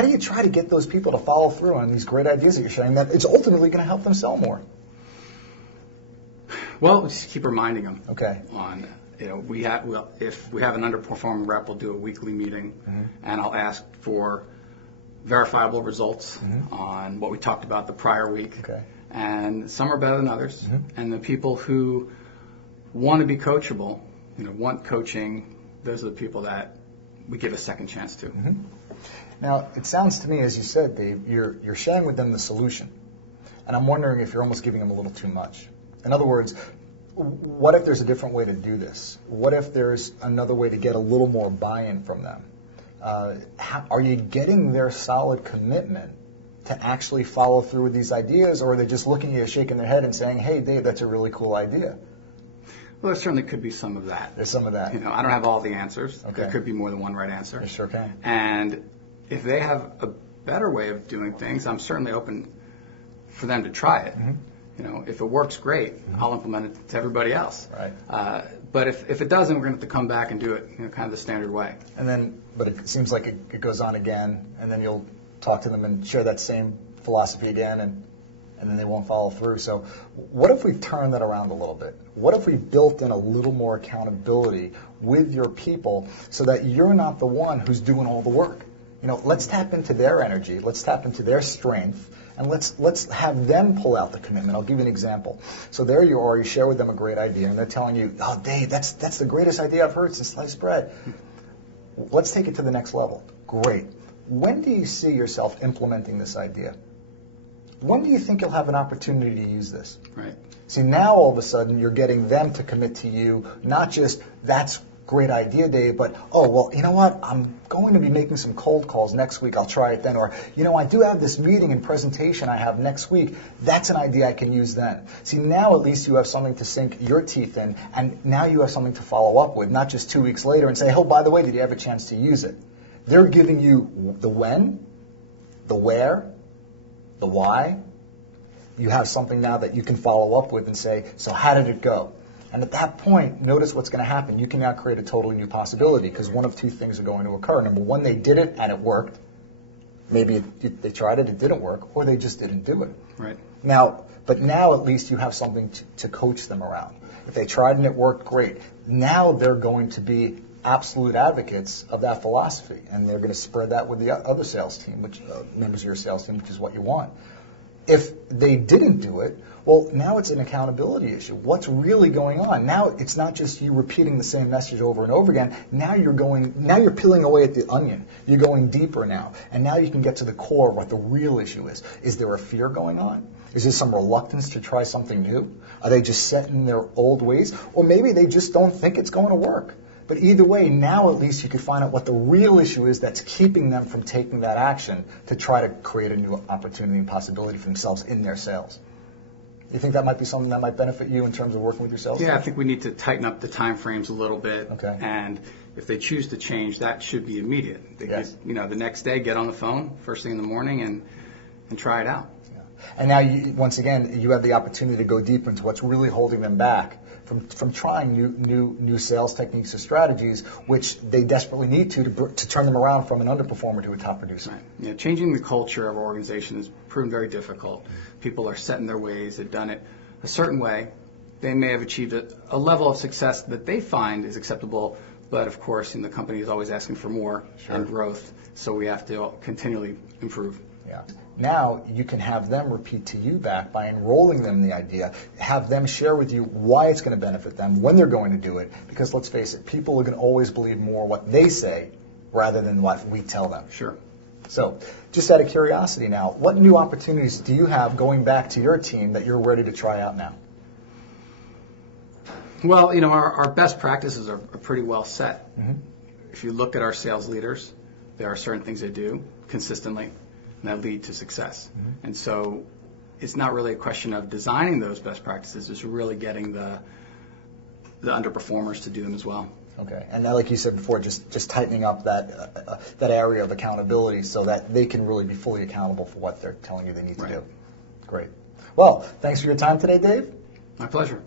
how do you try to get those people to follow through on these great ideas that you're sharing that it's ultimately going to help them sell more? Well, just keep reminding them. Okay. On, if we have an underperforming rep, we'll do a weekly meeting, and I'll ask for verifiable results on what we talked about the prior week. Okay. And some are better than others. And the people who want to be coachable, want coaching, those are the people that we give a second chance to. Now, it sounds to me, as you said, Dave, you're sharing with them the solution. And I'm wondering if you're almost giving them a little too much. In other words, what if there's a different way to do this? What if there's another way to get a little more buy-in from them? Are you getting their solid commitment to actually follow through with these ideas, or are they just looking at you, shaking their head and saying, hey, Dave, that's a really cool idea? Well, there certainly could be some of that. There's some of that. I don't have all the answers. Okay. There could be more than one right answer. You sure can. And if they have a better way of doing things, I'm certainly open for them to try it. If it works, great. I'll implement it to everybody else. Right. But if it doesn't, we're going to have to come back and do it kind of the standard way. But it seems like it goes on again, and then you'll talk to them and share that same philosophy again, and then they won't follow through. So what if we turn that around a little bit? What if we built in a little more accountability with your people so that you're not the one who's doing all the work? Let's tap into their energy. Let's tap into their strength. And let's have them pull out the commitment. I'll give you an example. So there you are, you share with them a great idea, and they're telling you, oh, Dave, that's the greatest idea I've heard since sliced bread. Let's take it to the next level. Great. When do you see yourself implementing this idea? When do you think you'll have an opportunity to use this? Right. See, now all of a sudden you're getting them to commit to you, not just that's great idea, Dave, but, oh, well, you know what? I'm going to be making some cold calls next week. I'll try it then. Or, I do have this meeting and presentation I have next week. That's an idea I can use then. See, now at least you have something to sink your teeth in, and now you have something to follow up with, not just 2 weeks later and say, oh, by the way, did you have a chance to use it? They're giving you the when, the where, the why. You have something now that you can follow up with and say, so how did it go? And at that point, notice what's going to happen. You can now create a totally new possibility because one of two things are going to occur. Number one, they did it and it worked. Maybe they tried it didn't work, or they just didn't do it. Right. But now at least you have something to coach them around. If they tried and it worked, great. Now they're going to be absolute advocates of that philosophy, and they're going to spread that with the other sales team, members of your sales team, which is what you want. If they didn't do it, well, now it's an accountability issue. What's really going on? Now it's not just you repeating the same message over and over again. Now you're peeling away at the onion. You're going deeper now. And now you can get to the core of what the real issue is. Is there a fear going on? Is there some reluctance to try something new? Are they just set in their old ways? Or maybe they just don't think it's going to work. But either way, now at least you can find out what the real issue is that's keeping them from taking that action to try to create a new opportunity and possibility for themselves in their sales. You think that might be something that might benefit you in terms of working with your sales team? Yeah, I think we need to tighten up the time frames a little bit. Okay. And if they choose to change, that should be immediate. They Yes. the next day, get on the phone first thing in the morning and try it out. Yeah. And now, once again, you have the opportunity to go deeper into what's really holding them back from trying new sales techniques or strategies, which they desperately need to turn them around from an underperformer to a top producer. Right. Changing the culture of our organization has proven very difficult. People are set in their ways. They've done it a certain way. They may have achieved a level of success that they find is acceptable, but of course, the company is always asking for more and growth, so we have to continually improve. Yeah. Now you can have them repeat to you back by enrolling them in the idea, have them share with you why it's going to benefit them, when they're going to do it, because let's face it, people are going to always believe more what they say rather than what we tell them. Sure. So just out of curiosity now, what new opportunities do you have going back to your team that you're ready to try out now? Well, our best practices are pretty well set. If you look at our sales leaders, there are certain things they do consistently and that lead to success. And so it's not really a question of designing those best practices, it's really getting the underperformers to do them as well. Okay, and now, like you said before, just tightening up that area of accountability so that they can really be fully accountable for what they're telling you they need to do. Great. Well, thanks for your time today, Dave. My pleasure.